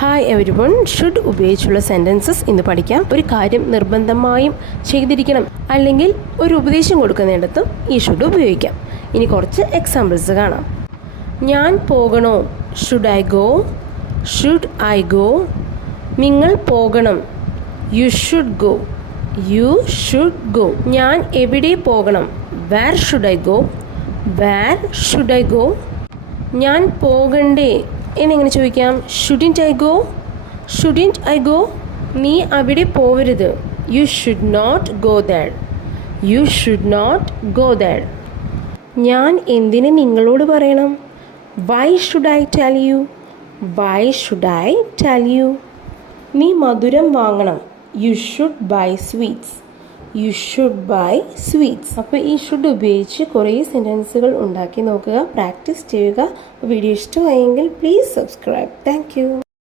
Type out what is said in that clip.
Hi everyone, should ഉപയോഗിച്ചുള്ള sentences ഇന്ന് പഠിക്കാം. ഒരു കാര്യം നിർബന്ധമായും ചെയ്തിരിക്കണം അല്ലെങ്കിൽ ഒരു ഉപദേശം കൊടുക്കുന്നിടത്തും ഈ ഷുഡ് ഉപയോഗിക്കാം. ഇനി കുറച്ച് എക്സാമ്പിൾസ് കാണാം. ഞാൻ പോകണോ? Should I go? Should I go? നിങ്ങൾ പോകണം. You should go. You should go. ഞാൻ എവിടെ പോകണം? Where should I go? Where should I go? ഞാൻ പോകണ്ടേ എന്നെങ്ങനെ ചോദിക്കാം? Shouldn't I go? Shouldn't I go? നീ അവിടെ പോവരുത്. You should not go there. You should not go there. ഞാൻ എന്തിന് നിങ്ങളോട് പറയണം? Why should I tell you? Why should I tell you? നീ മധുരം വാങ്ങണം. U should buy sweets. You should buy sweets. അപ്പോൾ ഈ ഷുഡ് ഉപയോഗിച്ച് കുറേ സെൻറ്റൻസുകൾ ഉണ്ടാക്കി നോക്കുക, പ്രാക്ടീസ് ചെയ്യുക. വീഡിയോ ഇഷ്ടമായെങ്കിൽ പ്ലീസ് സബ്സ്ക്രൈബ്. Thank you.